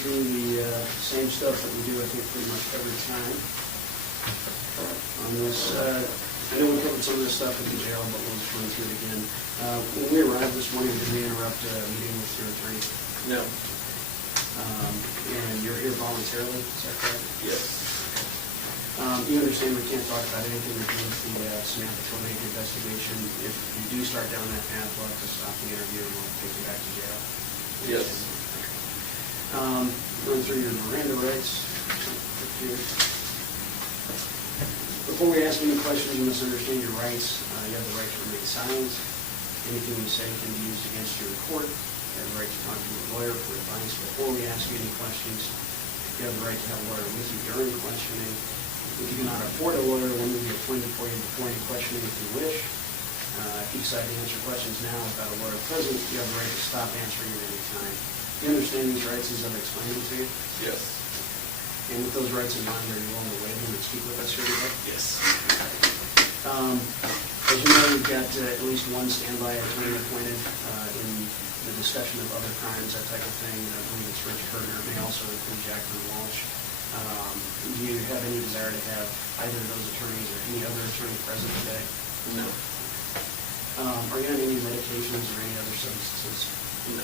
through the same stuff that we do, I think, pretty much every time on this. I know we covered some of this stuff at the jail, but we'll just run through it again. When we arrived this morning, did we interrupt a meeting with your attorney? No. And you're here voluntarily, is that correct? Yes. You understand we can't talk about anything to do with the Samantha Koenig investigation. If you do start down that path, we'll have to stop the interview and we'll take you back to jail. Yes. Run through your Miranda rights. Before we ask any questions and misunderstand your rights, you have the right to remain silent. Anything you say can be used against you in court. You have the right to talk to a lawyer for advice before we ask you any questions. You have the right to have a lawyer with you during questioning. If you cannot afford a lawyer, one will be appointed for you before any questioning if you wish. If you decide to answer questions now without a lawyer present, you have the right to stop answering at any time. Do you understand these rights as I've explained them to you? Yes. And with those rights in mind, are you willing to waive them and speak with us here today? Yes. As you know, you've got at least one standby attorney appointed in the discussion of other crimes, that type of thing. I believe it's Rich Herder. It may also include Jacqueline Walsh. Do you have any desire to have either of those attorneys or any other attorney present today? No. Are you on any medications or any other substances? No.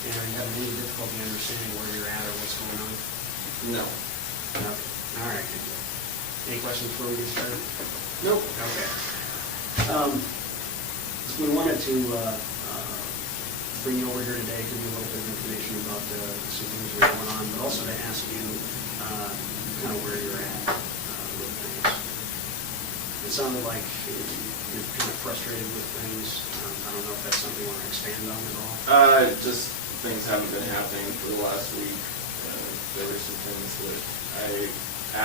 And are you having any difficulty understanding where you're at or what's going on? No. Okay. All right. Good deal. Any questions before we get started? Nope. Okay. We wanted to bring you over here today, give you a little bit of information about some things that are going on, but also to ask you kind of where you're at with things. It sounded like you're kind of frustrated with things. I don't know if that's something you want to expand on at all. Just things haven't been happening for the last week. There were some things that I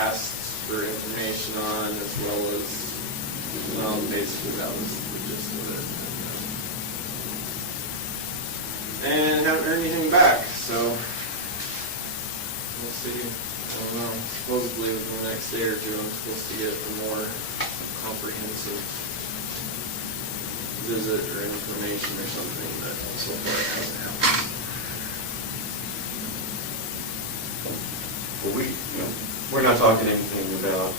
asked for information on, as well as, well, basically that was the gist of it. And haven't heard anything back, so we'll see. I don't know. Supposedly within the next day or two, I'm supposed to get a more comprehensive visit or information or something, but so far it hasn't happened. Well, we're not talking anything about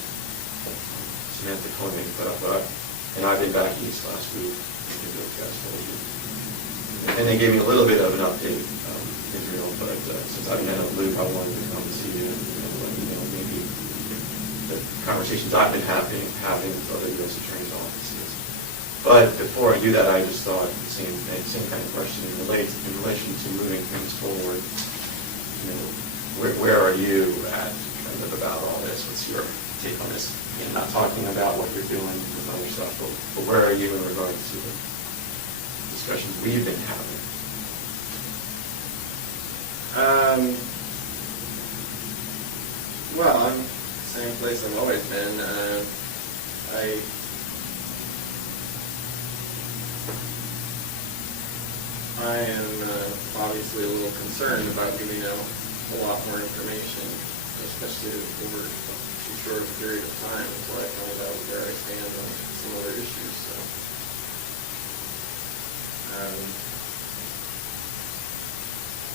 Samantha Koenig, but and I've been back east last week. I think those guys told you. And they gave me a little bit of an update, Israel, but since I've been out of the loop, I wanted to come and see you and let you know maybe the conversations I've been having with other U.S. attorneys' offices. But before I do that, I just thought the same kind of question in relation to moving things forward. You know, where are you at kind of about all this? What's your take on this? Again, not talking about what you're doing with other stuff, but where are you in regards to the discussions we've been having? Well, I'm same place I've always been. I am obviously a little concerned about giving out a lot more information, especially over too short a period of time until I find out where I stand on some other issues. So,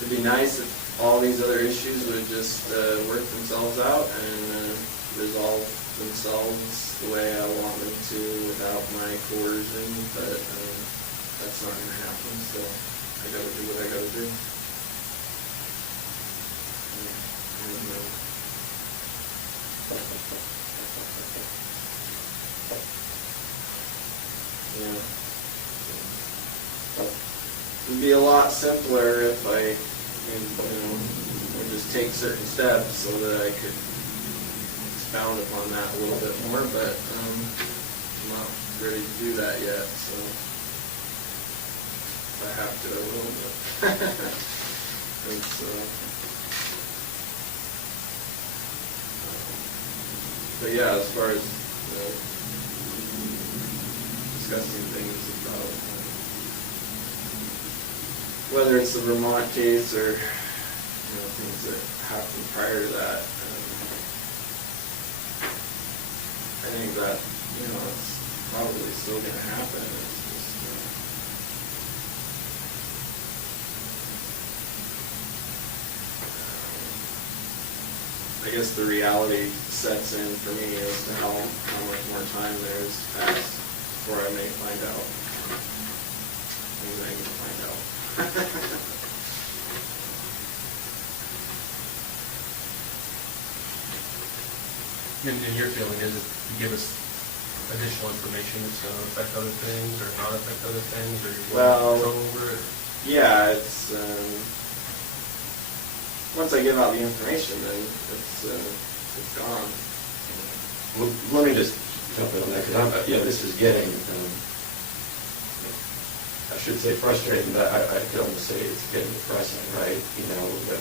it'd be nice if all these other issues would just work themselves out and resolve themselves the way I want them to without my coercion, but that's not going to happen, so I got to do what I got to do. Yeah. It'd be a lot simpler if I, would just take certain steps so that I could expound upon that a little bit more, but I'm not ready to do that yet, so if I have to, I will, but yeah, as far as discussing things about whether it's the Vermont case or things that happened prior to that, I think that it's probably still going to happen. It's just I guess the reality sets in for me as to how much more time there is passed before I may find out things I need to find out. And your feeling is that you give us additional information that's going to affect other things or not affect other things, or you Well, control over it? Yeah, it's once I give out the information, then it's gone. Well, let me just jump in on that, because this is getting, I should say frustrating, but I could almost say it's getting depressing, right? You know, that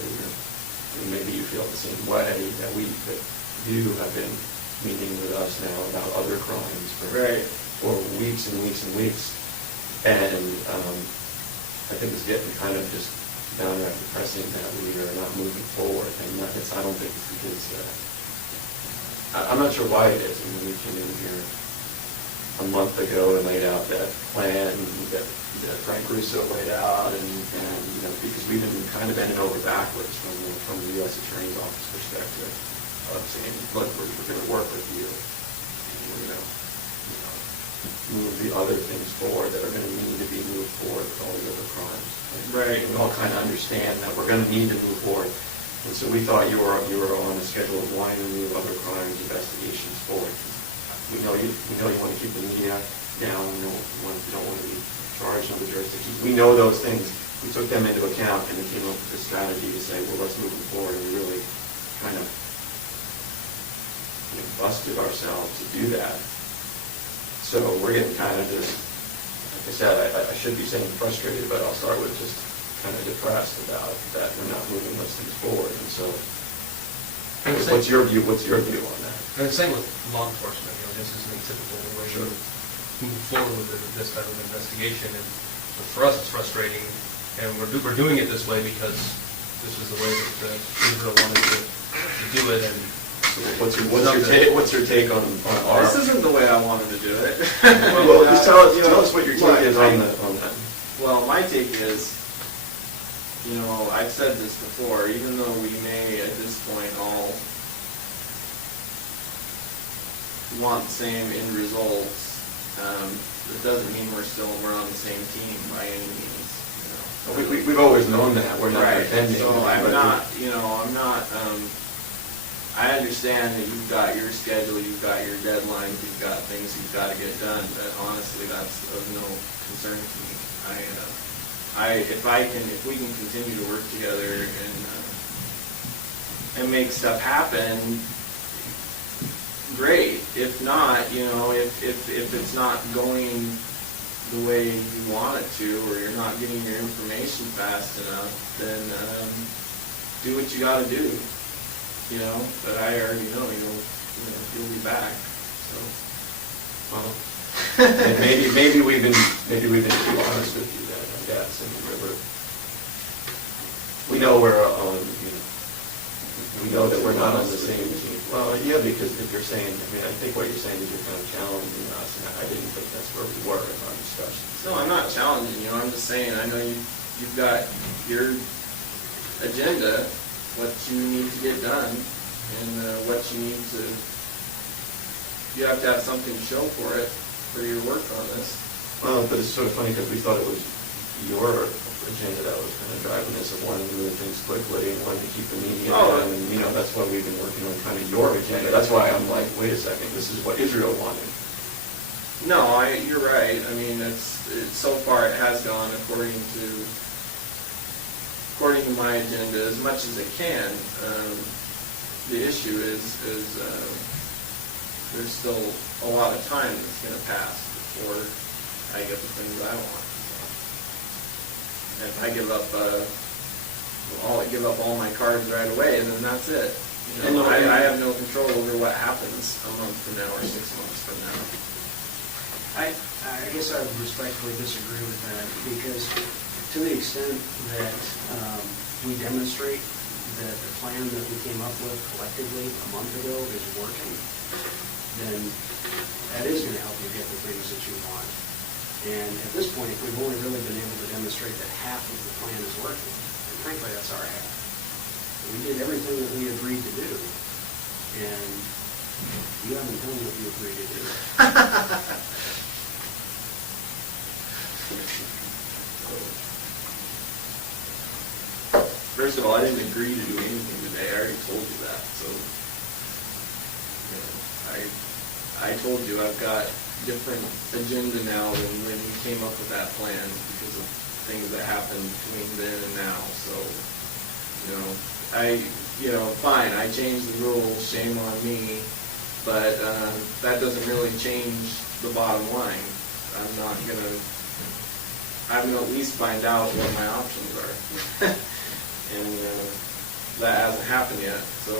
maybe you feel the same way, that you have been meeting with us now about other crimes for weeks and weeks and weeks. And I think it's getting kind of just downright depressing that we are not moving forward. And I don't think it's because, I'm not sure why it is. I mean, we came in here a month ago and laid out that plan that Frank Russo laid out, and you know, because we've been kind of bending over backwards from the U.S. Attorney's Office perspective of saying, look, we're going to work with you, and we're going to move the other things forward that are going to need to be moved forward with all the other crimes. Right. We all kind of understand that we're going to need to move forward. And so we thought you were on the schedule of wanting to move other crimes investigations forward. We know you want to keep the media down. You don't want to be charged under jurisdictions. We know those things. We took them into account and we came up with this strategy to say, well, let's move them forward. And we really kind of busted ourselves to do that. So we're getting kind of just, like I said, I should be saying frustrated, but I'll start with just kind of depressed about that we're not moving those things forward. And so, what's your view on that? And the same with law enforcement. You know, this isn't typical the way you move forward with this type of investigation. And so for us, it's frustrating, and we're doing it this way because this is the way that Israel wanted to do it. And what's your take on our? This isn't the way I wanted to do it. Well, just tell us what your take is on that. Well, my take is, you know, I've said this before, even though we may at this point all want the same end results, it doesn't mean we're on the same team by any means. You know? We've always known that. We're not pretending. So I'm not. I understand that you've got your schedule, you've got your deadlines, you've got things you've got to get done. But honestly, that's of no concern to me. If we can continue to work together and make stuff happen, great. If not, you know, if it's not going the way you want it to, or you're not getting your information fast enough, then do what you got to do. You know, but I already know you'll be back. So, well, maybe we've been too honest with you then, I guess. I mean, we know we're on. We know that we're not on the same team. Well, yeah, because if you're saying, I think what you're saying is you're kind of challenging us, and I didn't think that's where we were in our discussions. No, I'm not challenging you. I'm just saying I know you've got your agenda, what you need to get done, and what you need to. You have to have something to show for it, for your work on this. Well, but it's sort of funny because we thought it was your agenda that was kind of driving this, of wanting to move things quickly and wanting to keep the media down, and that's why we've been working on kind of your agenda. That's why I'm like, wait a second, this is what Israel wanted. No, you're right. I mean, it's so far it has gone according to my agenda as much as it can. The issue is there's still a lot of time that's going to pass before I get the things I want. And if I give up all my cards right away, and then that's it. You know, I have no control over what happens a month from now or 6 months from now. I guess I would respectfully disagree with that, because to the extent that we demonstrate that the plan that we came up with collectively a month ago is working, then that is going to help you get the things that you want. And at this point, we've only really been able to demonstrate that half of the plan is working. And frankly, that's our half. We did everything that we agreed to do. and you haven't told me what you agreed to do. First of all, I didn't agree to do anything today. I already told you that. So, you know, I told you I've got different agenda now than when we came up with that plan because of things that happened between then and now. So, fine, I changed the rules, shame on me, but that doesn't really change the bottom line. I'm going to at least find out what my options are. And that hasn't happened yet. So,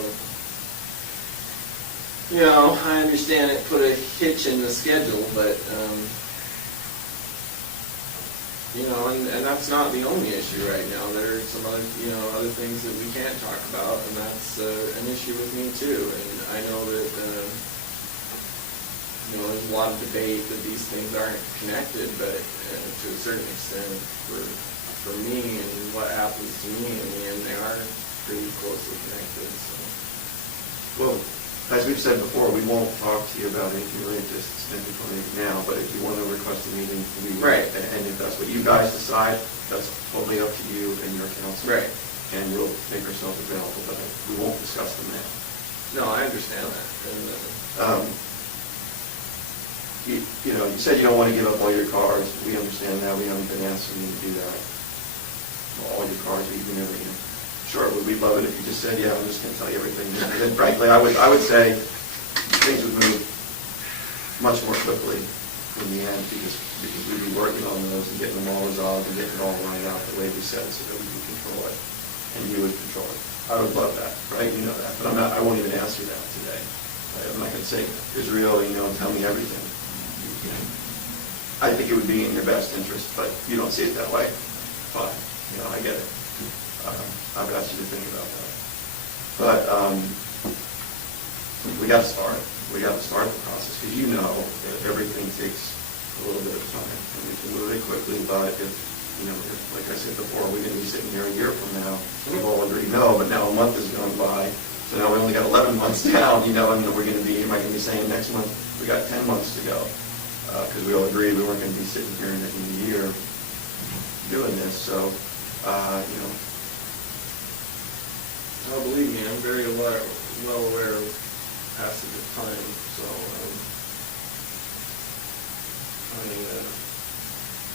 I understand it put a hitch in the schedule, but, and that's not the only issue right now. There are some other things that we can't talk about, and that's an issue with me too. And I know that, there's a lot of debate that these things aren't connected, but to a certain extent, for me and what happens to me in the end, they are pretty closely connected. So. Well, as we've said before, we won't talk to you about anything related to Samantha Koenig now, but if you want to request a meeting, we will. Right. And if that's what you guys decide, that's totally up to you and your counsel. Right. And we'll make ourselves available, but we won't discuss them now. No, I understand that. And, you said you don't want to give up all your cars. We understand that. We haven't been asking you to do that. All your cars, or even everything. Sure, we'd love it if you just said, yeah, I'm just going to tell you everything. And then frankly, I would say things would move much more quickly in the end because we'd be working on those and getting them all resolved and getting it all lined out the way we said so that we can control it and you would control it. I would love that, right? You know that. But I won't even ask you that today. I'm not going to say, Israel, tell me everything. I think it would be in your best interest, but you don't see it that way. Fine. I get it. I've asked you to think about that. But we got to start. We got to start the process because that everything takes a little bit of time and we can move it quickly. But if like I said before, we're going to be sitting here a year from now. We all already know, but now a month has gone by, so now we only got 11 months down. And we're going to be. Am I going to be saying next month we got 10 months to go? Because we all agreed we weren't going to be sitting here in a year doing this. So. Oh, believe me, I'm very well aware of passage of time, so I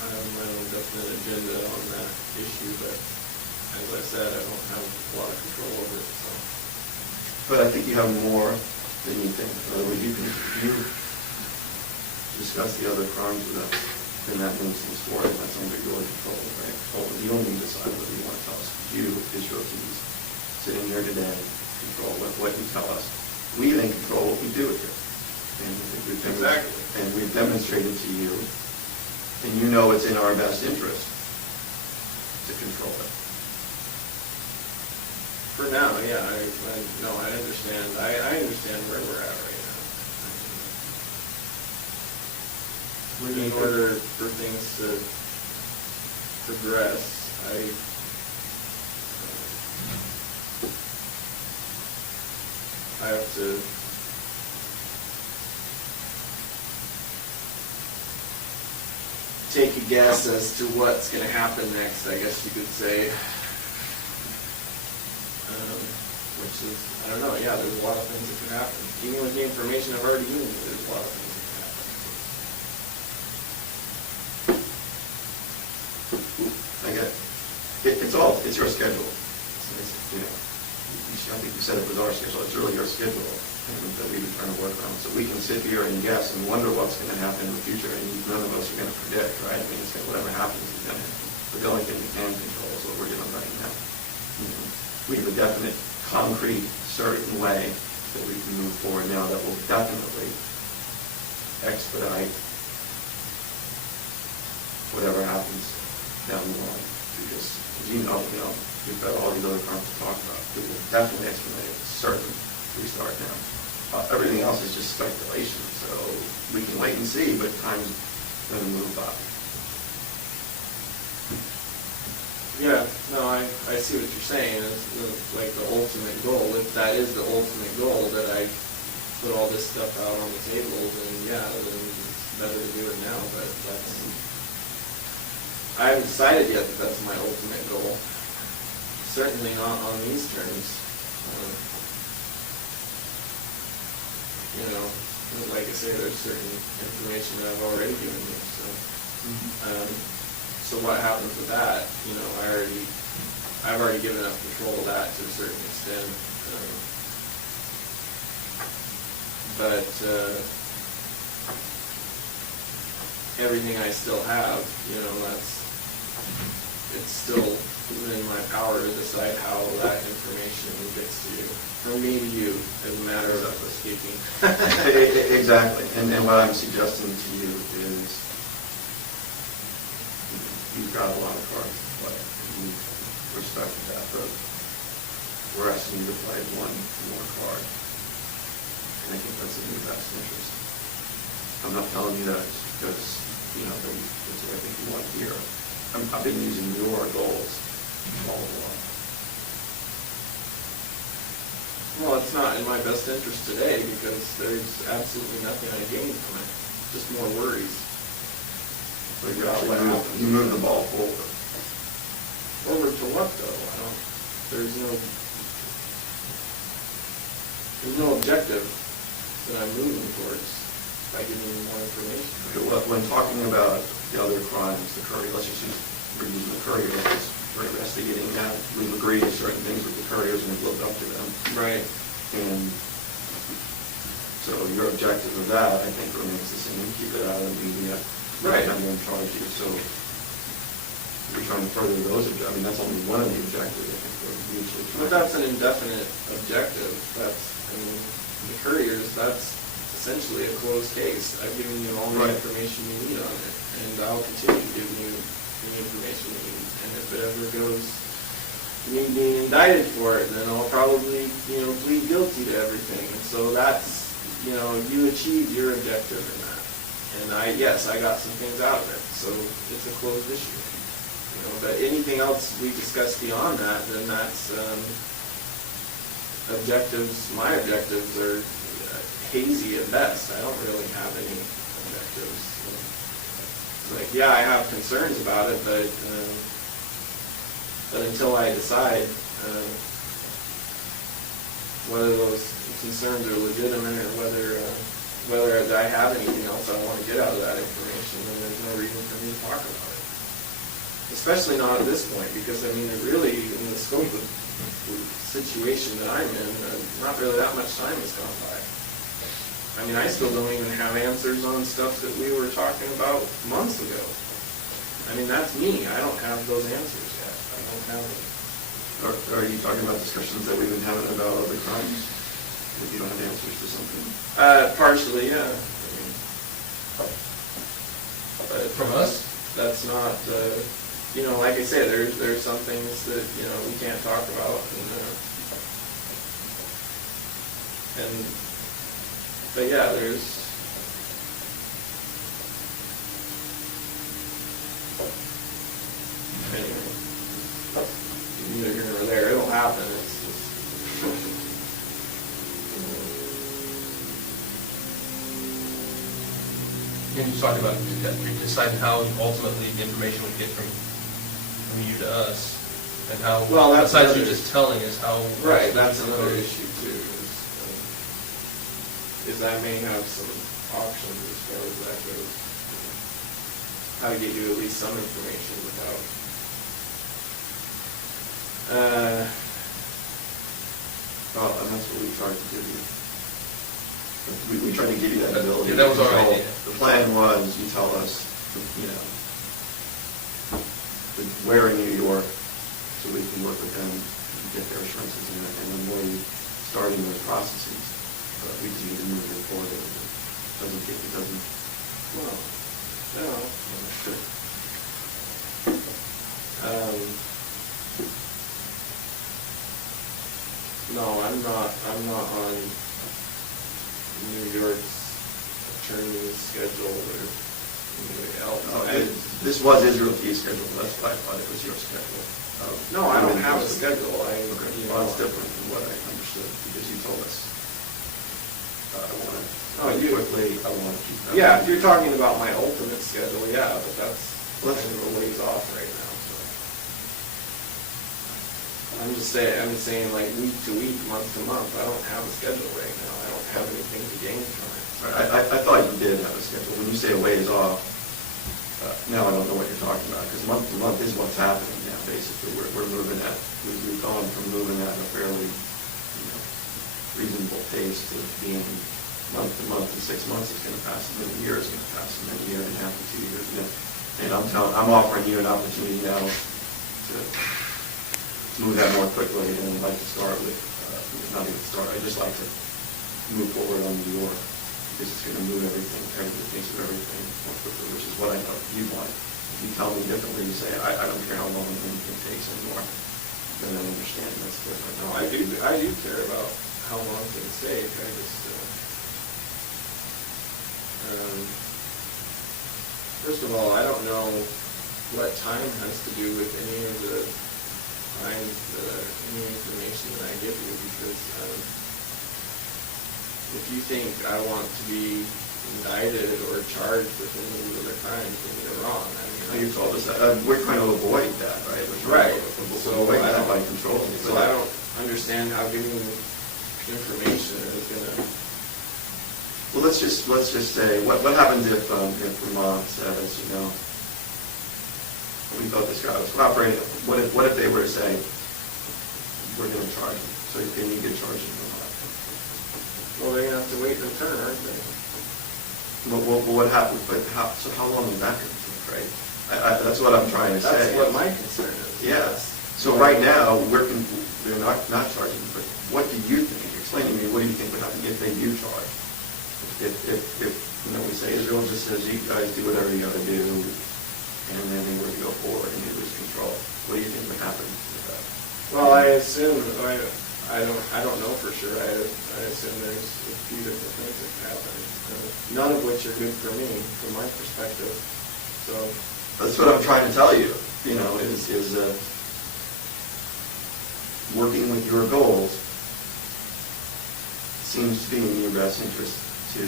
have my own definite agenda on that issue, but as I said, I don't have a lot of control over it. So. But I think you have more than you think. In other words, you discuss the other crimes with us. Then that moves things forward, and that's under your control, right? You don't even decide whether you want to tell us. You, Israel keys, sitting here today, control what you tell us. We then control what we do with it. And I think we've demonstrated to you, and it's in our best interest to control it. For now, yeah, I understand. I understand where we're at right now. In order for things to progress, I have to take a guess as to what's going to happen next, I guess you could say. Which is, I don't know, yeah, there's a lot of things that could happen. Even with the information I've already given you, there's a lot of things that could happen. I get it. It's your schedule. I think you said it was our schedule. It's really your schedule that we've been trying to work on. So we can sit here and guess and wonder what's going to happen in the future, and none of us are going to predict, right? I mean, it's whatever happens is going to happen. But the only thing we can control is what we're doing right now. We have a definite, concrete, certain way that we can move forward now that will definitely expedite whatever happens down the line. Because, as you know, we've got all these other crimes to talk about. We will definitely expedite it, certain. We start now. Everything else is just speculation, so we can wait and see, but time's going to move by. Yeah, no, I see what you're saying, it's like the ultimate goal. If that is the ultimate goal, that I put all this stuff out on the table, then yeah, then it's better to do it now, but I haven't decided yet that that's my ultimate goal. Certainly not on these terms. You know, like I say, there's certain information that I've already given you, so. So what happens with that? You know, I've already given up control of that to a certain extent. But everything I still have, you know, it's still within my power to decide how that information gets to you. From me to you, as a matter of speaking. Exactly, and what I'm suggesting to you is, you've got a lot of cards to play. We respect that, but we're asking you to play one more card. And I think that's in your best interest. I'm not telling you that because, you know, that's what I think you want to hear. I've been using your goals all along. Well, it's not in my best interest today because there's absolutely nothing I gain from it. Just more worries. So you move the ball forward. Over to what though? There's no objective that I'm moving towards by giving you more information. Okay, when talking about the other crimes, the courier, let's just use the courier because we're investigating that. We've agreed to certain things with the couriers and we've lived up to them. Right. And so your objective of that, I think, remains the same. Keep it out of the media. Right. I'm going to charge you. So we're trying to further those objectives. I mean, that's only one of the objectives. I think we're mutually trying. But that's an indefinite objective. The couriers, that's essentially a closed case. I've given you all the information you need on it, and I'll continue to give you the information you need. And if it ever goes me being indicted for it, then I'll probably, plead guilty to everything. And so that's, you achieved your objective in that. And I got some things out of it. So it's a closed issue. But anything else we discuss beyond that, then that's objectives. My objectives are hazy at best. I don't really have any objectives. It's like, I have concerns about it, but until I decide whether those concerns are legitimate or whether I have anything else I want to get out of that information, then there's no reason for me to talk about it. Especially not at this point, because it really, in the scope of the situation that I'm in, not really that much time has gone by. I still don't even have answers on stuff that we were talking about months ago. That's me. I don't have those answers yet. I don't have them. Are you talking about discussions that we've been having about other crimes? If you don't have answers to something? Partially, yeah. But From us? That's not, like I said, there's some things that, we can't talk about. But yeah, there's... Anyway, neither here nor there. It'll happen. It's just... And you talked about deciding how ultimately the information would get from you to us, and how, besides you just telling us how... Right, that's another issue too, is I may have some options as far as that goes. How to get you at least some information without... And that's what we tried to give you. We tried to give you that ability. Yeah, that was our idea. The plan was, you tell us, where in New York, so we can work with them and get their assurances in it, and then more you starting those processes, we just need to move it forward. It doesn't. Well, no. No, I'm not on New York's attorney's schedule or anybody else. No, This was Israel's schedule, that's why I thought it was your schedule. No, I don't have a schedule. Okay, well, it's different from what I understood, because you told us. I want to, quickly, I want to keep that. Yeah, if you're talking about my ultimate schedule, yeah, but that's kind of a ways off right now, so. I'm just saying like week to week, month to month, I don't have a schedule right now. I don't have anything to gain from it. I thought you did have a schedule. When you say a ways off, now I don't know what you're talking about, because month to month is what's happening now, basically. We're moving at, we've gone from moving at a fairly, reasonable pace to being month to month. In 6 months it's going to pass, and then a year is going to pass, and then a year and a half, and 2 years. And I'm offering you an opportunity now to move that more quickly, and I'd like to start with, not even start, I'd just like to move forward on New York, because it's going to move everything, the pace of everything more quickly, which is what I know you want. If you tell me differently, you say, I don't care how long anything takes anymore, then I understand that's different. No, I do care about how long things take. I just, first of all, I don't know what time has to do with any of the any information that I give you, because if you think I want to be indicted or charged with any of the other crimes, then you're wrong. I mean, You told us that. We're trying to avoid that, right? Right. So avoid that by controlling it. So I don't understand how giving information is going to... Well, let's just say, what happens if Vermont says, we thought this guy was cooperating. What if they were to say, we're going to charge him? So can you get charged in Vermont? Well, they're going to have to wait their turn, aren't they? Well, what happens? But so how long is that going to take, right? That's what I'm trying to say. That's what my concern is. Yes. So right now, we're not charging, but what do you think? Explain to me, what do you think would happen if they do charge? If we say Israel just says, you guys do whatever you got to do, and then they were to go forward and you lose control, what do you think would happen with that? Well, I assume, I don't know for sure. I assume there's a few different things that could happen, none of which are good for me, from my perspective. So that's what I'm trying to tell you. Is working with your goals seems to be in your best interest to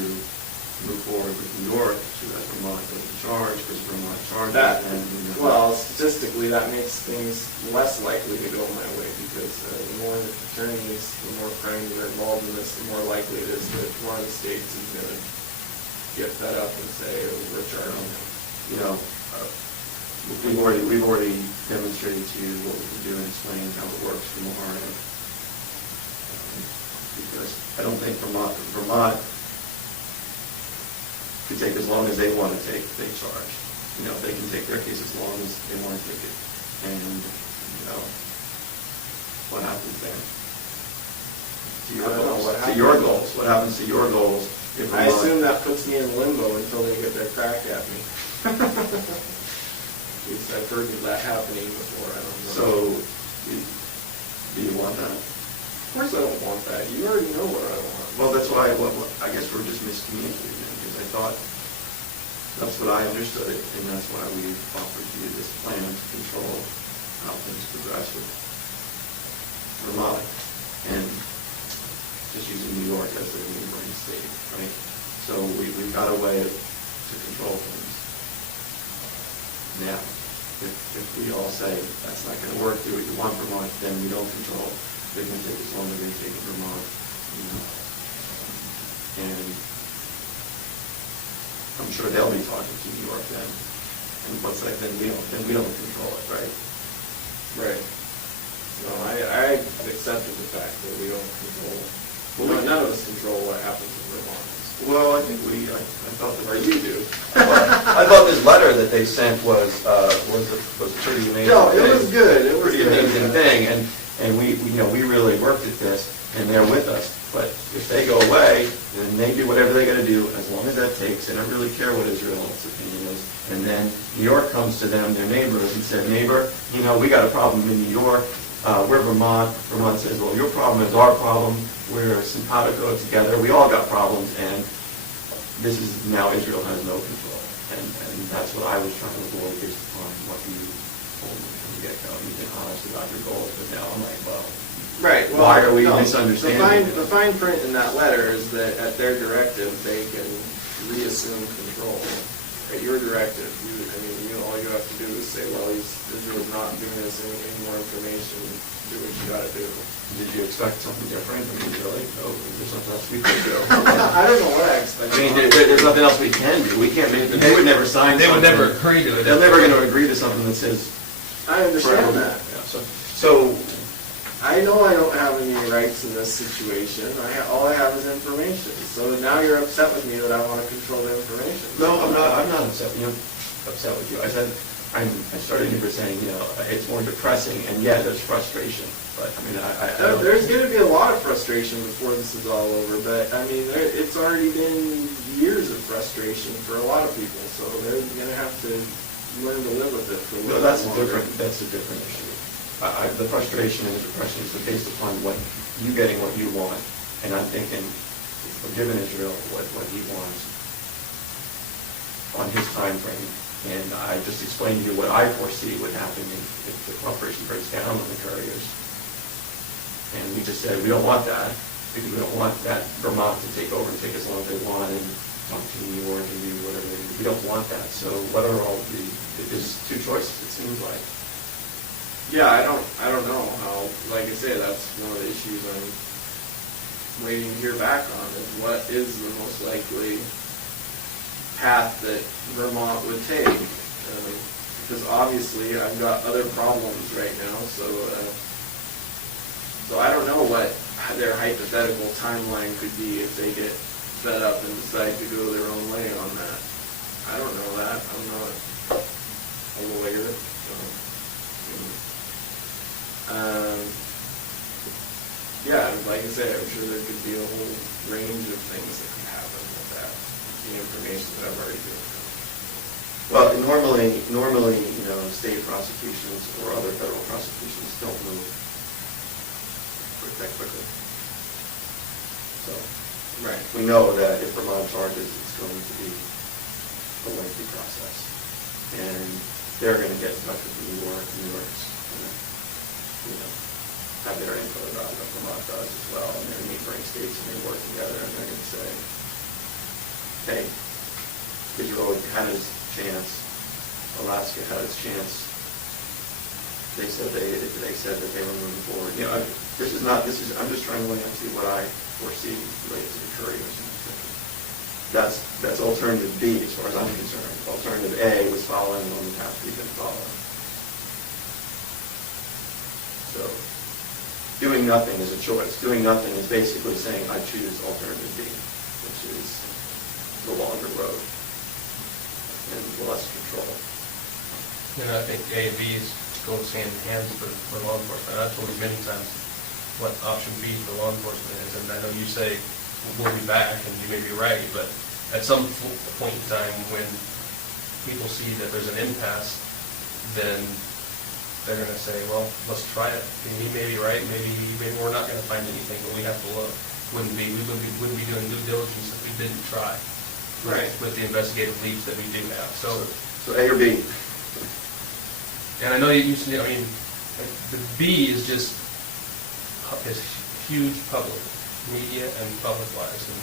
move forward with New York, so that Vermont doesn't charge, because Vermont charges. that, well, statistically, that makes things less likely to go my way, because the more attorneys, the more crimes are involved in this, the more likely it is that one of the states is going to get fed up and say, we're charging them. We've already demonstrated to you what we can do and explained how it works from Ohio. Because I don't think Vermont could take as long as they want to take, they charge. They can take their case as long as they want to take it. And, what happens then? To your goals. What happens to your goals? If I assume that puts me in limbo until they get their crack at me. At least I've heard of that happening before, I don't know. So, do you want that? Of course I don't want that. You already know what I want. Well, that's why, I guess we're just miscommunicating then, because I thought that's what I understood it, and that's why we offered you this plan to control how things progress with Vermont, and just using New York as the neighboring state, right? So we've got a way to control things. Now, if we all say that's not going to work, do what you want Vermont, then we don't control. They're going to take as long as they take Vermont, and I'm sure they'll be talking to New York then. And what's that? Then we don't control it, right? Right. No, I accepted the fact that we don't control. Well, none of us control what happens in Vermont. Well, I think I thought that. Or you do. I thought this letter that they sent was pretty amazing. No, it was good. It was pretty good. amazing thing, and we really worked at this, and they're with us. But if they go away, then they do whatever they got to do, as long as that takes. They don't really care what Israel's opinion is. And then New York comes to them, their neighbors, and said, neighbor, we got a problem in New York. We're Vermont. Vermont says, well, your problem is our problem. We're simpatico together. We all got problems, and this is now Israel has no control. And that's what I was trying to avoid based upon what you told me from the get-go. You've been honest about your goals, but now I'm like, well, Right. Well, why are we no, misunderstanding? The fine print in that letter is that at their directive, they can reassume control. At your directive, all you have to do is say, well, Israel's not giving us any more information, do what you gotta do. Did you expect something different? I mean, really? Oh, there's something else we could do. I don't know what I expected. I mean, there's nothing else we can do. We can't make, they would never sign They would something. never agree to it. They're never going to agree to something that says. I understand forever. that. Yeah, so I know I don't have any rights in this situation. All I have is information. So now you're upset with me that I want to control the information. no, I'm not upset. Upset with you. I said I started you by saying it's more depressing, and yeah, there's frustration. But I mean, I don't. There's going to be a lot of frustration before this is all over. But I mean, it's already been years of frustration for a lot of people. So they're going to have to learn to live with it for a No, little that's bit longer. a different issue. The frustration and the depression is based upon what you getting what you want, and I'm thinking we're giving Israel what he wants on his time frame, and I just explained to you what I foresee would happen if the cooperation breaks down on the couriers, and we just said we don't want that because we don't want that Vermont to take over and take as long as they want and talk to New York and do whatever they do. We don't want that. So what are all there's two choices it seems like. Yeah, I don't know how. Like I say, that's one of the issues I'm waiting to hear back on. Is what is the most likely path that Vermont would take? Because obviously I've got other problems right now. So I don't know what their hypothetical timeline could be if they get fed up and decide to go their own way on that. I don't know that. I'm not a lawyer. So. Yeah, like I said, I'm sure there could be a whole range of things that could happen with that, the information that I've already given. Well, normally, state prosecutions or other federal prosecutions don't move that quickly. So, Right. we know that if Vermont charges, it's going to be a lengthy process, and they're going to get in touch with New York's, have their input about what Vermont does as well, and they're neighboring states, and they work together, and they're going to say, hey, Israel had its chance, Alaska had its chance. They said that they were moving forward. I'm just trying to lay out to you what I foresee related to the couriers. That's alternative B as far as I'm concerned. Alternative A was following on the path we've been following. So, doing nothing is a choice. Doing nothing is basically saying I choose alternative B, which is the longer road and less control. And I think A and B goes hand in hand for law enforcement. I've told you many times what option B for law enforcement is, and I know you say we'll be back, and you may be right, but at some point in time when people see that there's an impasse, then they're going to say, well, let's try it. And he may be right, maybe we're not going to find anything, but we have to look. We wouldn't be doing due diligence if we didn't try. Right. With the investigative leads that we do have. So A or B? and I know you used to, the B is just huge public, media and public-wise. And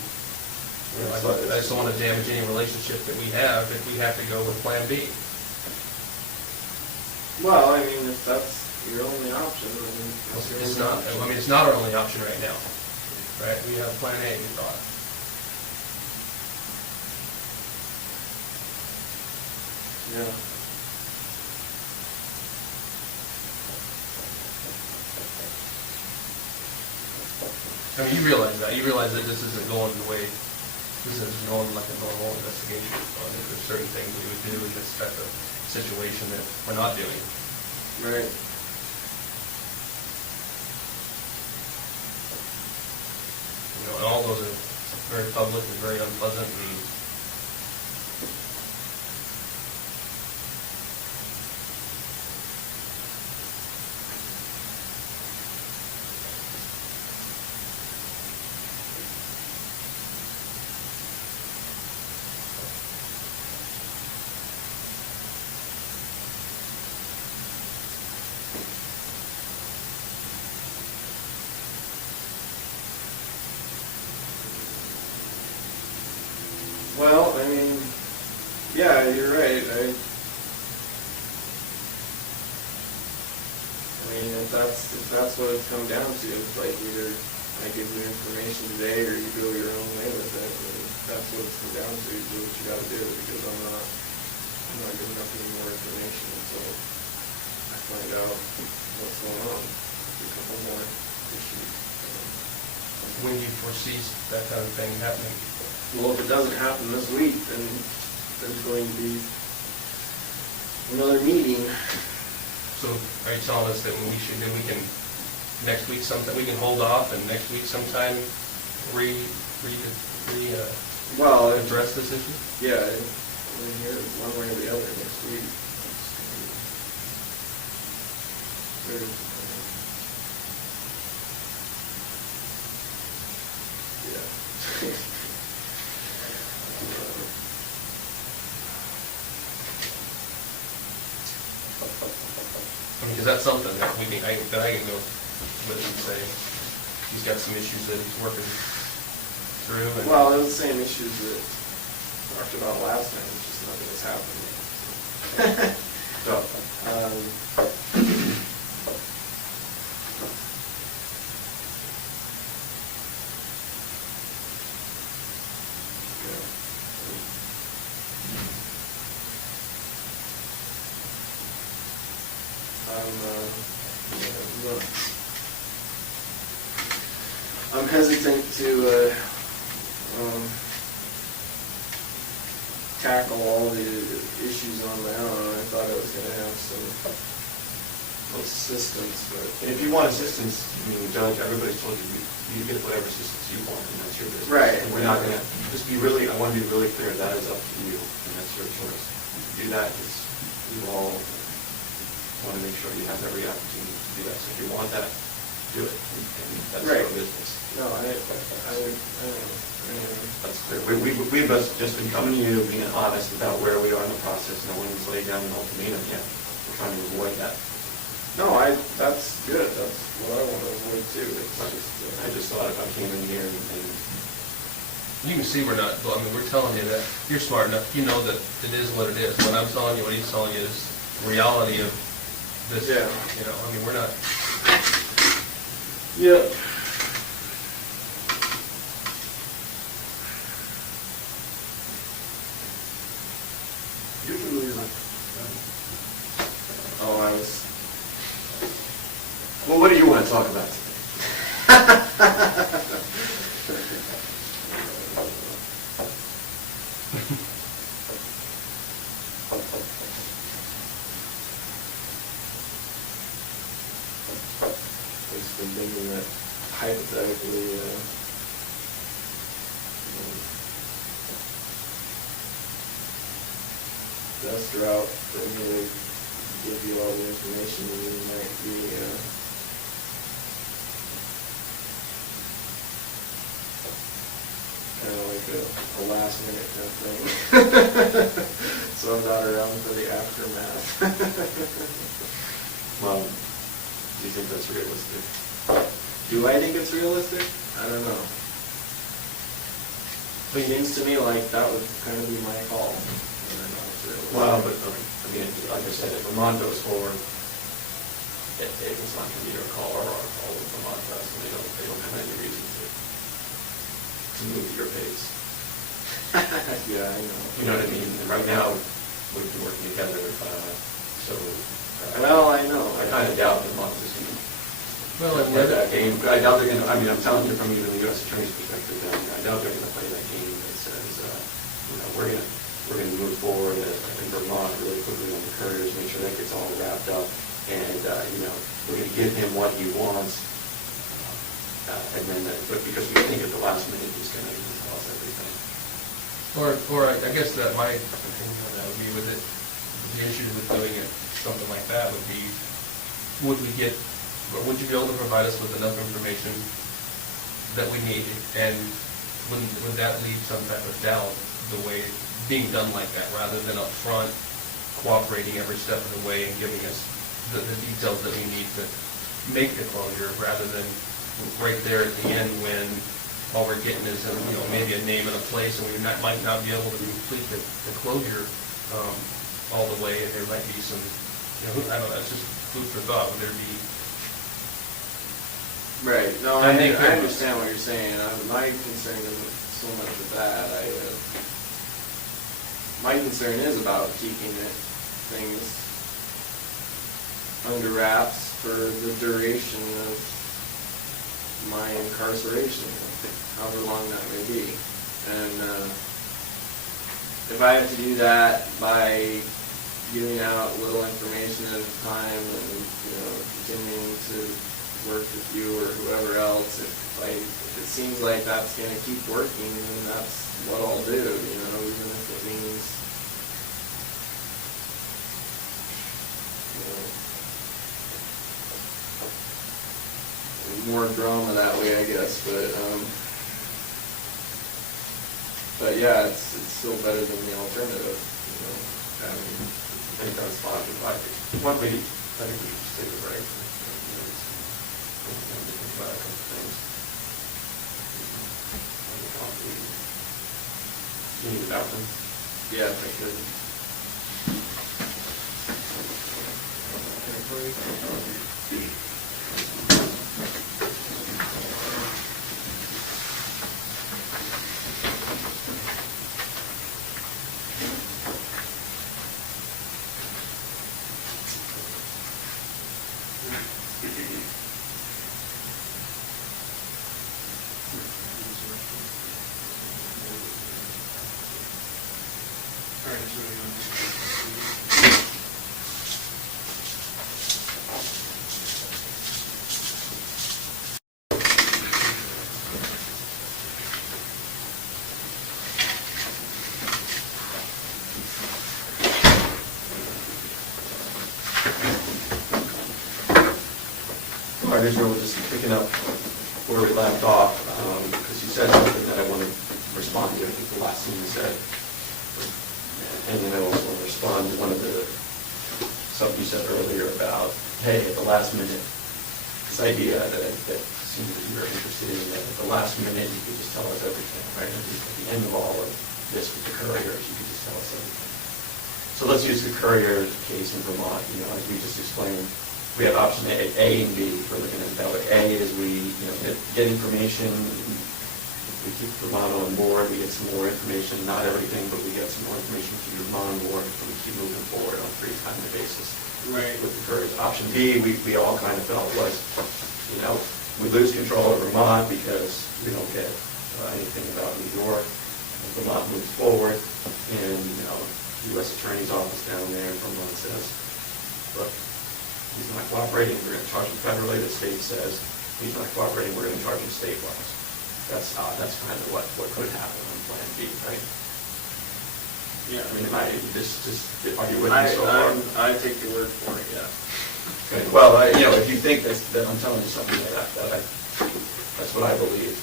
I just don't want to damage any relationship that we have if we have to go with Plan B. Well, if that's your only option, then that's your It's only not. option. It's not our only option right now. Right? We have Plan A. We thought. Yeah. You realize that. You realize that this isn't going the way. This isn't going like a normal investigation. There's certain things we would do in this type of situation that we're not doing. Right. And all those are very public and very unpleasant. And Well, I mean, yeah, you're right. I mean, if that's what it's come down to, it's like either I give you information today or you go your own way with it. I mean, that's what it's come down to. You do what you got to do, because I'm not giving up any more information until I find out what's going on. A couple more issues. When you foresee that kind of thing happening? Well, if it doesn't happen this week, then there's going to be another meeting. So are you telling us that then we can, next week sometime, we can hold off and next week sometime Well, address this issue? Yeah, we're here one way or the other next week. Yeah. I mean, because that's something that I can go with and say, he's got some issues that he's working through. And Well, they're the same issues that we talked about last time, it's just nothing has happened yet. I'm hesitant to tackle all the issues on my own. I thought I was going to have some assistance, but And if you want assistance, I mean, Judge, everybody's told you, you get whatever assistance you want, and that's your business. Right. And we're not gonna, just be really, I want to be really clear, that is up to you, and that's your choice. You do that, it's, you all want to make sure you have every opportunity to do that. So if you want that, do it, and that's Right. your business. no, I That's clear. We've just been coming to you, being honest about where we are in the process. No one's laid down an ultimatum yet. We're trying to avoid that. no, that's good. That's what I want to avoid too. It's just, I just thought if I came in here and you can see we're not, well, I mean, we're telling you that you're smart enough, you know that it is what it is. What I'm telling you, what he's telling you is reality of this, Yeah. you know, I mean, we're not, yeah. You're familiar with Oh, I was. well, what do you want to talk about Just been thinking that hypothetically, best route for me to give you all the information you need might be, kind of like a last minute kind of thing. So I'm not around for the aftermath. Well, do you think that's realistic? Do I think it's realistic? I don't know. It seems to me like that would kind of be my call. I don't know if it's realistic. Well, but, I mean, like I said, if Vermont goes forward, it's not going to be your call or our call with Vermont does, and they don't have any reason to move at your pace. Yeah, I know. You know what I mean? And right now, we've been working together, so. Well, I know. I kind of doubt Vermont is going to well, and play that game. I doubt they're going to, I mean, I'm telling you from even the U.S. Attorney's perspective, I doubt they're going to play that game that says, you know, we're going to move forward in Vermont really quickly on the couriers, make sure that gets all wrapped up, and, you know, we're going to give him what he wants, and then, but because we think at the last minute he's going to tell us everything. or I guess that my opinion on that would be with it, the issue with doing it, something like that would be, would you be able to provide us with enough information that we need, and would that leave some type of doubt the way being done like that, rather than up front cooperating every step of the way and giving us the details that we need to make the closure, rather than right there at the end when all we're getting is, maybe a name and a place, and we might not be able to complete the closure all the way, and there might be some, I don't know, that's just food for thought. Would there be... Right, no, I I think understand what you're saying. My concern isn't so much with that. My concern is about keeping things under wraps for the duration of my incarceration, however long that may be. And if I have to do that by giving out little information at a time and, continuing to work with you or whoever else, if it seems like that's going to keep working, then that's what I'll do, even if it means, more drama that way, I guess, but yeah, it's still better than the alternative, having. I think that's fine. One way, I think we should just take a break. Think about a couple things. You need a bathroom? Yeah, if I could. All right, so we're going to... All right, Israel, we're just picking up where we left off, because you said something that I want to respond to, I think the last thing you said. And then I also want to respond to something you said earlier about, hey, at the last minute, this idea that seemed that you were interested in, that at the last minute you could just tell us everything, right? At the end of all of this with the couriers, you could just tell us everything. So let's use the courier case in Vermont. As we just explained, we have option A and B for looking at that way. A is we get information. We keep Vermont on board, we get some more information, not everything, but we get some more information to keep Vermont on board, and we keep moving forward on a pretty timely basis. Right. With the couriers. Option B, we all kind of felt was, we lose control of Vermont because we don't get anything about New York. Vermont moves forward, and, the U.S. Attorney's Office down there in Vermont says, look, he's not cooperating, we're going to charge him federally. The state says, he's not cooperating, we're going to charge him state-wise. That's kind of what could happen on Plan B, right? Yeah. I mean, are you with me so far? I take your word for it, yeah. Okay. Well, if you think that I'm telling you something like that, that's what I believe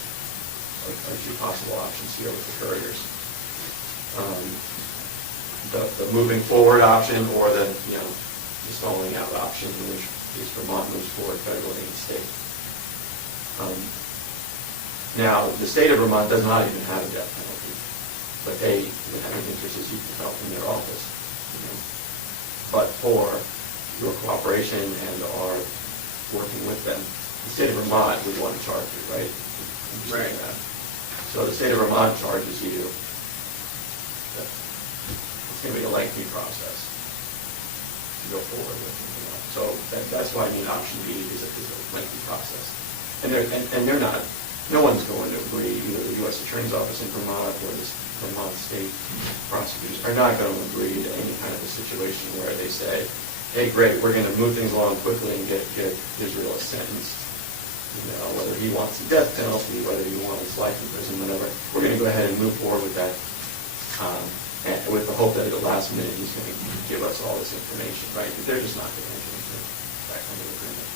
are two possible options here with the couriers. The moving forward option, or the stalling out option, in which case Vermont moves forward federally and state. Now, the state of Vermont does not even have a death penalty, but they would have an interest, as you can tell from their office. But for your cooperation and our working with them, the state of Vermont would want to charge you, right? Right. That. So the state of Vermont charges you. It's going to be a lengthy process to go forward with. So that's why I mean option B is a lengthy process, and they're not. No one's going to agree, either the U.S. Attorney's Office in Vermont or the Vermont state prosecutors are not going to agree to any kind of a situation where they say, hey, great, we're going to move things along quickly and get Israel sentenced. Whether he wants the death penalty, whether he wants life in prison, whatever, we're going to go ahead and move forward with that, and with the hope that at the last minute he's going to give us all this information, right? But they're just not going to enter into that kind of agreement.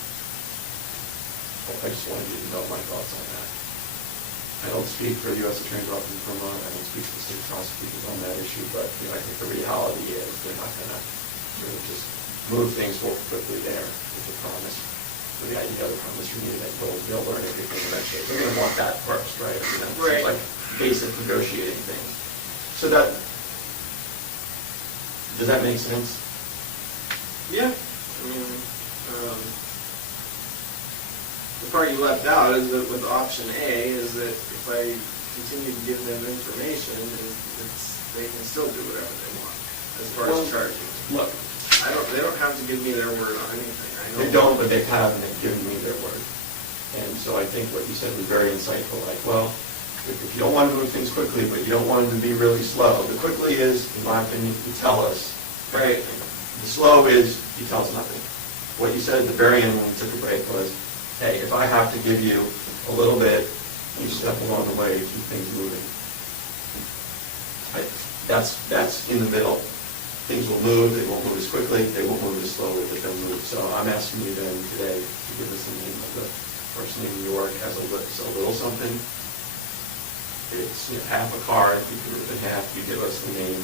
I just wanted you to know my thoughts on that. I don't speak for the U.S. Attorney's Office in Vermont. I don't speak for the state prosecutors on that issue, but I think the reality is they're not going to really just move things forward quickly there with the promise, with the idea of the promise from you that they'll learn everything eventually. They're going to want that first, right? I mean, that Right. seems like basic negotiating things. So that, does that make sense? Yeah, I mean, the part you left out is that with option A, is that if I continue to give them information, they can still do whatever they want, as far as charging. Look, They don't have to give me their word on anything, I know. they don't, but they have, and they've given me their word. And so I think what you said was very insightful, like, well, if you don't want to move things quickly, but you don't want them to be really slow, the quickly is, in my opinion, you tell us. Right. The slow is, you tell us nothing. What you said at the very end when we took a break was, hey, if I have to give you a little bit, you step along the way to keep things moving. That's in the middle. Things will move, they won't move as quickly, they won't move as slowly, but they'll move. So I'm asking you then today to give us the name of the person in New York has a little something. It's half a card, you can rip it in half, you give us the name,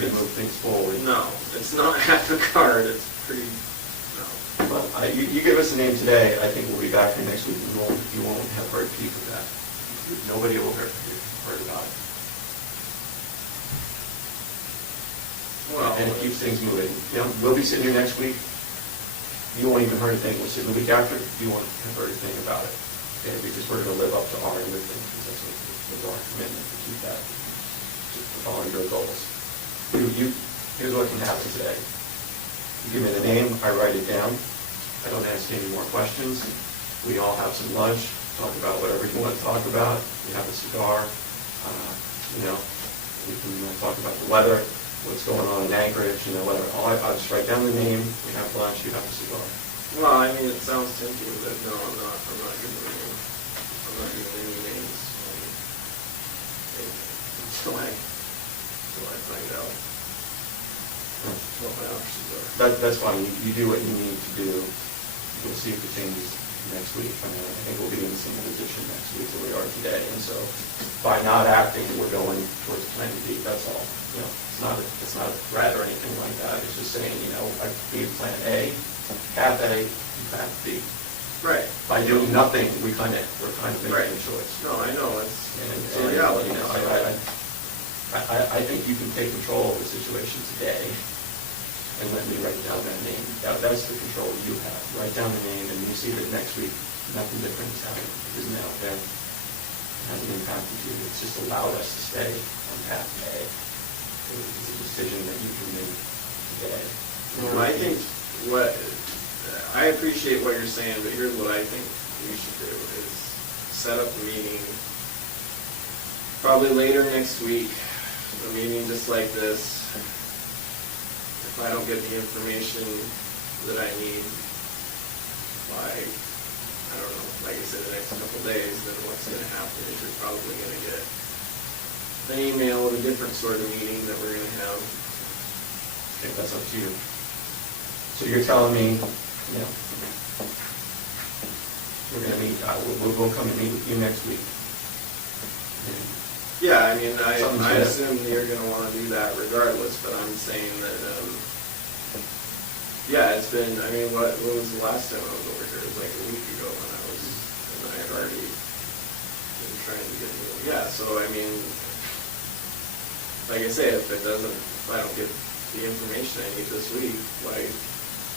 we move things forward. No, it's not half a card, it's pretty, no. Well, you give us the name today, I think we'll be back here next week, you won't have heard peep of that. Nobody will have heard about it. Well, And it keeps things moving. We'll be sitting here next week, you won't even heard a thing. We'll sit the week after, you won't have heard a thing about it. Okay, because we're going to live up to our end of things, because that's what our commitment to keep that, to following your goals. Here's what can happen today. You give me the name, I write it down. I don't ask you any more questions. We all have some lunch, talk about whatever you want to talk about. We have a cigar. We can talk about the weather, what's going on in Anchorage, whatever. I'll just write down the name, we have lunch, you have a cigar. well, I mean, it sounds tempting, but no, I'm not giving the name. I'm not giving any names until I find out what my options are. That's fine, you do what you need to do. We'll see if it changes next week. I think we'll be in the same position next week that we are today. And so by not acting, we're going towards plan B, that's all. It's not a threat or anything like that. It's just saying, I need plan A, path A, and path B. Right. By doing nothing, we're kind of making Right. a choice. No, I know, it's And, reality. I think you can take control of the situation today and let me write down that name. That's the control you have. Write down the name, and you see that next week, nothing different is happening. It isn't out there. It hasn't impacted you. It's just allowed us to stay on path A. It's a decision that you can make today. I think I appreciate what you're saying, but here's what I think we should do is set up a meeting, probably later next week, a meeting just like this. If I don't get the information that I need by, I don't know, like I said, the next couple days, then what's going to happen is you're probably going to get an email with a different sort of meeting that we're going to have. I think that's up to you. So you're telling me, we're going to meet, we'll come and meet with you next week. Yeah, I mean, I Something's assume you're going to want to do that regardless, but I'm saying that, it's been, what was the last time I was over here? It was like a week ago and I had already been trying to get moving. Yeah, so like I say, if I don't get the information I need this week, like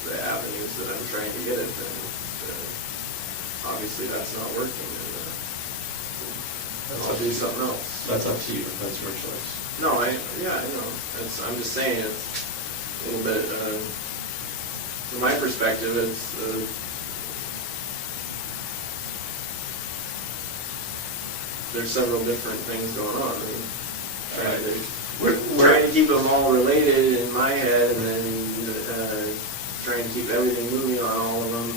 the avenues that I'm trying to get it, then obviously that's not working, and I'll do something else. That's up to you. That's your choice. No, I know. I'm just saying it's a little bit, from my perspective, there's several different things going on. Trying to keep them all related in my head, and then trying to keep everything moving on all of them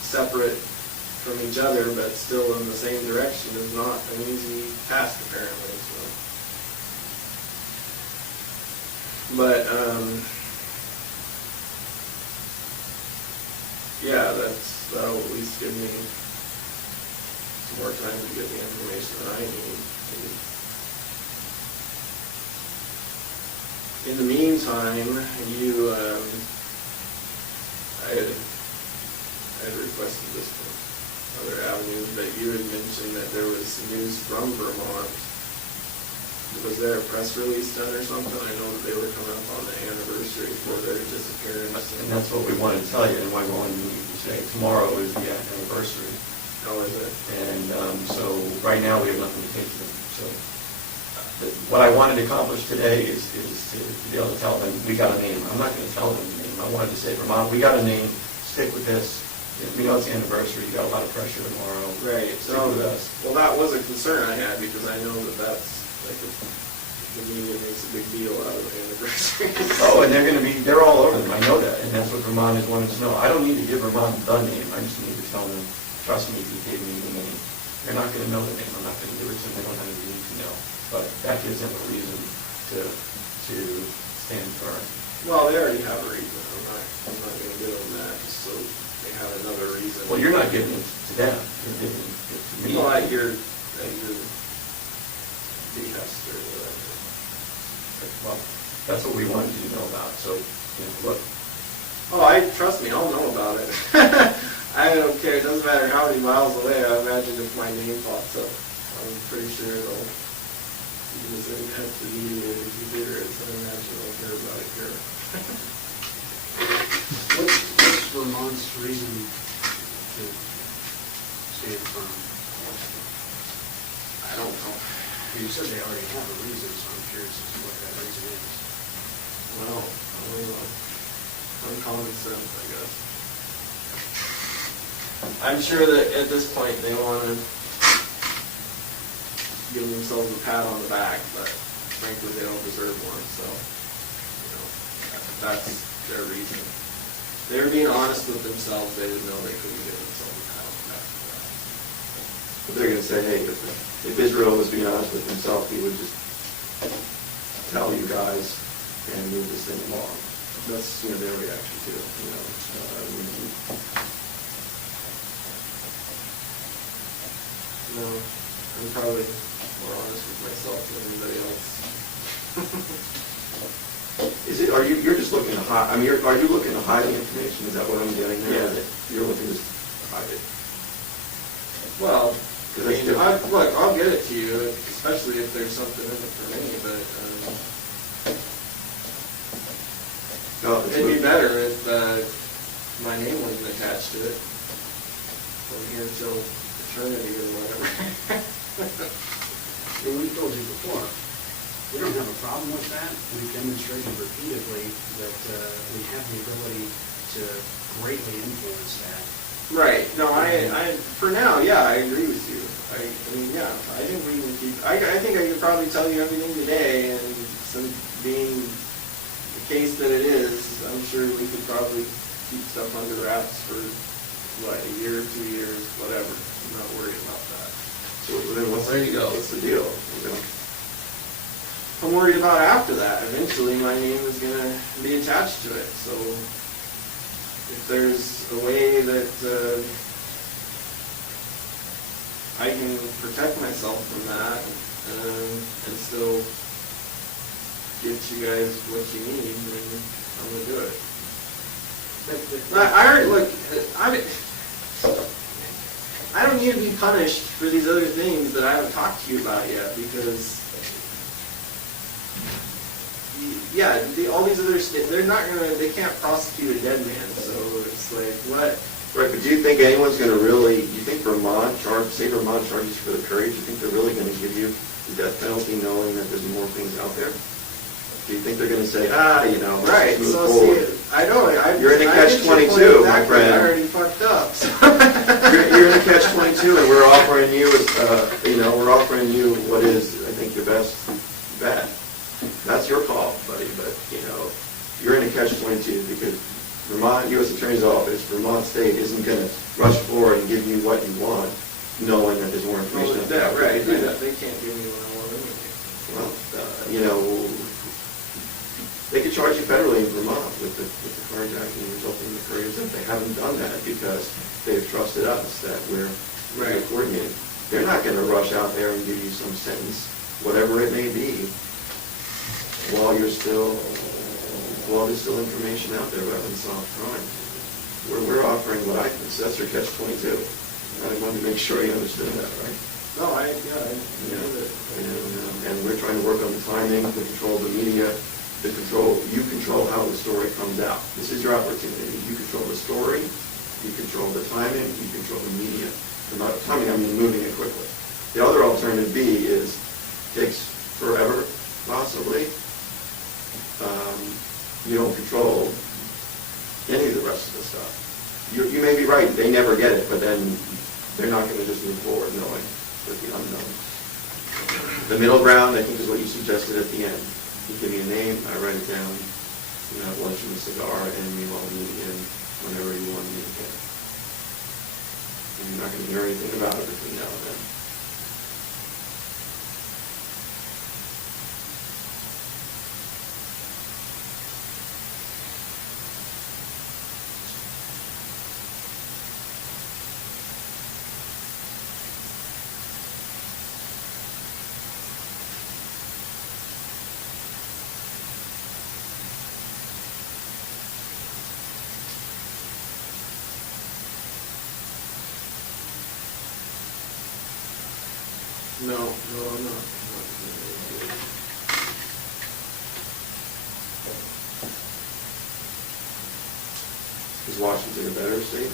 separate from each other, but still in the same direction is not an easy task, apparently. But that'll at least give me some more time to get the information that I need. In the meantime, you news from Vermont. Was there a press release done or something? I know that they were coming up on the anniversary for their disappearance. And that's what we wanted to tell you, and why we wanted you to say tomorrow is the anniversary. How is it? And so right now, we have nothing to take to them. So what I wanted to accomplish today is to be able to tell them, we got a name. I'm not going to tell them the name. I wanted to say, Vermont, we got a name. Stick with this. We know it's the anniversary. You got a lot of pressure tomorrow. Right. Stick with us. Well, that was a concern I had because I know that that's like the media makes a big deal out of anniversaries. Oh, and they're all over them. I know that, and that's what Vermont is wanting to know. I don't need to give Vermont the name. I just need to tell them, trust me, if you gave me the name. They're not going to know the name. I'm not going to give it to them. They don't have any need to know. But that gives them a reason to stand firm. Well, they already have a reason. I'm not going to give them that just so they have another reason. Well, you're not giving it to them. You're giving it to me. Well, at your behest or whatever. Well, that's what we wanted you to know about. So, look. Oh, trust me, I'll know about it. I don't care. It doesn't matter how many miles away. I imagine if my name pops up, I'm pretty sure it'll. Because any kind of media or computer, so I imagine I'll hear about it here. What's Vermont's reason to stand firm? I don't know. You said they already have a reason, so I'm curious as to what that reason is. Well, I don't know. Uncommon sense, I guess. I'm sure that at this point they want to give themselves a pat on the back, but frankly they don't deserve one, so, that's their reason. If they were being honest with themselves, they would know they couldn't give themselves a pat on the back for that. But they're going to say, hey, if Israel was being honest with himself, he would just tell you guys and move this thing along. That's their reaction to it. No, I'm probably more honest with myself than anybody else. You're just looking to hide? I mean, are you looking to hide the information? Is that what I'm getting there? Yeah. You're looking to hide it. Well, Look, I'll get it to you, especially if there's something in it for me, but it'd be better if my name wasn't attached to it from here till eternity or whatever. We told you before, we don't have a problem with that. We've demonstrated repeatedly that we have the ability to greatly influence that. Right. No, for now, yeah, I agree with you. I mean, yeah, I think we can keep. I think I could probably tell you everything today, and some being the case that it is, I'm sure we could probably keep stuff under wraps for a year, 2 years, whatever. I'm not worried about that. So then There you go. What's the deal? I'm worried about after that. Eventually, my name is going to be attached to it. So if there's a way that I can protect myself from that and still get you guys what you need, then I'm going to do it. I don't need to be punished for these other things that I haven't talked to you about yet, because all these other they can't prosecute a dead man, so it's like, what? Right, but do you think anyone's going to really, do you think Vermont charges you for the courage? Do you think they're really going to give you the death penalty knowing that there's more things out there? Do you think they're going to say, right, move so forward? see, I know, You're in a catch-22, my friend. I already fucked up. So. You're in a catch-22, and we're offering you, what is, I think, your best bet. That's your call, buddy, but, you're in a catch-22 because Vermont U.S. Attorney's Office, Vermont State isn't going to rush forward and give you what you want, knowing that there's more information out there. Right, they can't give me what I want anyway. Well, they could charge you federally in Vermont with the carjacking resulting in the couriers if they haven't done that because they've trusted us that we're coordinated. They're not going to rush out there and give you some sentence, whatever it may be, while there's still information out there about unsolved crime. We're offering what I consider catch-22. I wanted to make sure you understood that, right? No, I know that. And we're trying to work on the timing, the control of the media, you control how the story comes out. This is your opportunity. You control the story, you control the timing, you control the media. And by timing, I mean moving it quickly. The other alternative B is, takes forever, possibly. You don't control any of the rest of the stuff. You may be right, they never get it, but then they're not going to just move forward knowing with the unknown. The middle ground, I think, is what you suggested at the end. You give me a name, I write it down, you have lunch and a cigar, and you all meet again whenever you want to meet again. And you're not going to hear anything about it between now and then. No, I'm not. Is Washington a better state?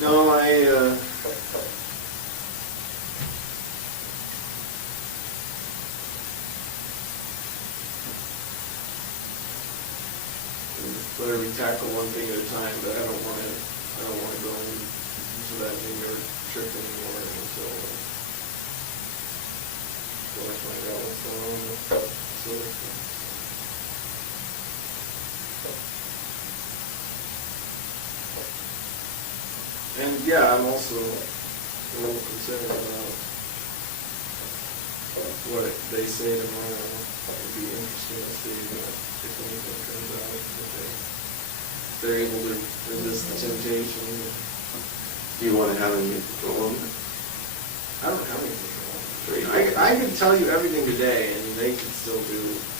No. No, clearly tackle one thing at a time, but I don't want to go into that linear trip anymore until I find out what's going on with that facility. And yeah, I'm also a little concerned about what they say tomorrow. It'd be interesting to see if anything comes out, if they're able to resist the temptation. Do you want to have any control on it? I don't have any control. I could tell you everything today, and they could still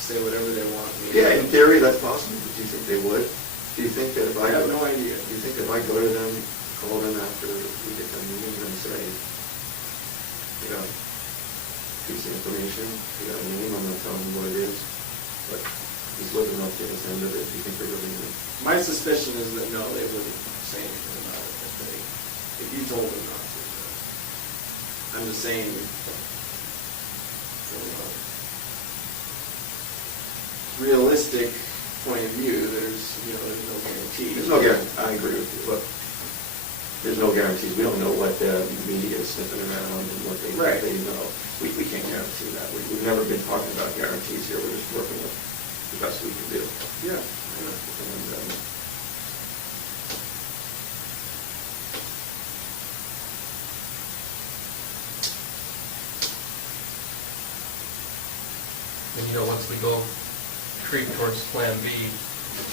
say whatever they want. Yeah, in theory, that's possible, but do you think they would? Do you think that if I have no idea. Do you think if I go to them, call them after we get done meeting and say, you know, piece of information, you got a name, I'm not telling you what it is, but he's looking up to his end of it, do you think they're really good? My suspicion is that no, they wouldn't say anything about it if you told them not to. I'm just saying, from a realistic point of view, there's no guarantee. There's no guarantee. I agree with you. Look, there's no guarantees. We don't know what the media is sniffing around and what they know. We can't guarantee that. We've never been talking about guarantees here. We're just working with the best we can do. Yeah. And once we go creep towards Plan B,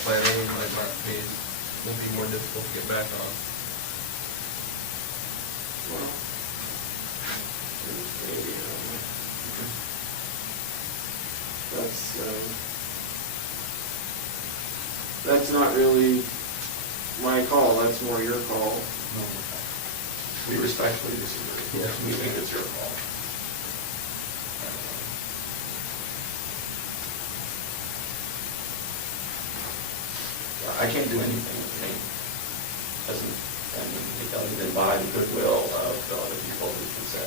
Plan A might not be, will be more difficult to get back on. Well, maybe, that's not really my call. That's more your call. We respectfully disagree. Yeah. We think it's your call. I can't do anything. It doesn't invite the goodwill of the other people who can say,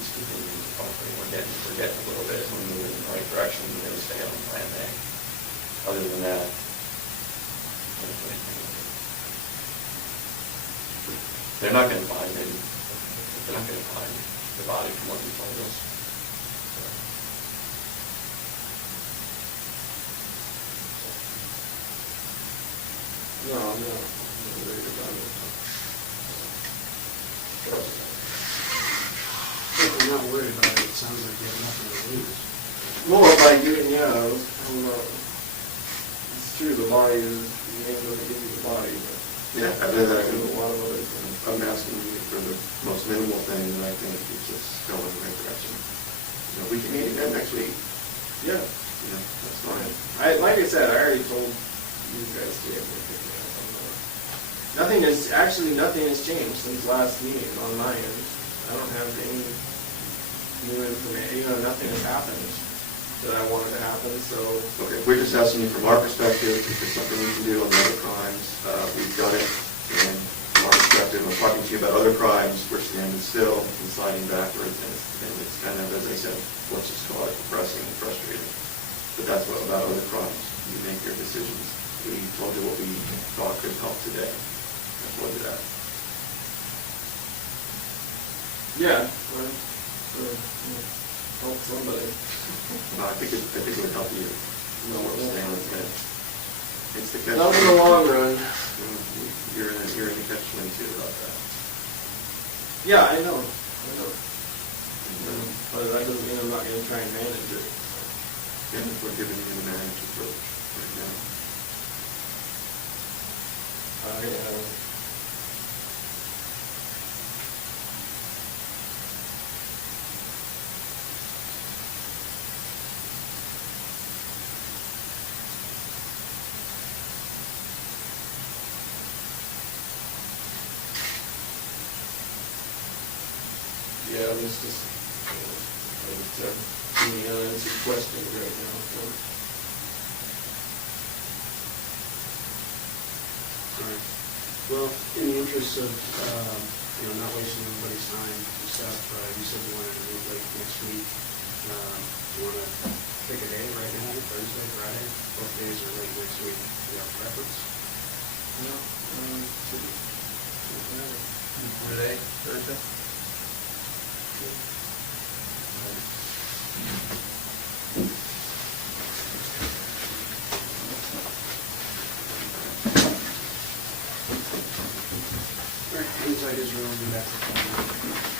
these continuing to function, we're getting a little bit, we're moving in the right direction, we're going to stay on Plan A. Other than that, they're not going to find the body from what you told us. No, I'm not worried about it. If you're not worried about it, it sounds like you have nothing to lose. More by doing, it's true, the body is, you ain't going to give you the body, but Yeah, there's a lot of other things. I'm asking you for the most minimal thing, and I think it's just going in the right direction. We can meet again next week. Yeah. That's fine. like I said, I already told you guys to get me picked up. Nothing has changed since last meeting on my end. I don't have any new information, nothing has happened that I wanted to happen, so. Okay, we're just asking you from our perspective, if there's something we can do on the other crimes, we've done it, and from our perspective, I'm talking to you about other crimes, we're standing still and sliding backwards, and it's kind of, as I said, let's just call it depressing and frustrating. But that's what about other crimes. You make your decisions. We told you what we thought could help today. That's what it is. Yeah, well, help somebody. I think it would help you. No, it won't. It's the catch. Not in the long run. You're in the catch-22 about that. Yeah, I know. But that doesn't mean I'm not going to try and manage it. Yeah, we're giving you the managed approach right now. Yeah, it's just any unanswered questions right now. So. All right. Well, in the interest of, not wasting everybody's time and stuff, you said you wanted to meet late next week. You want to pick a day right now, Thursday, Friday? Both days are late next week. Do you have a preference? No, Today, Thursday? All right, inside Israel, we'll be back to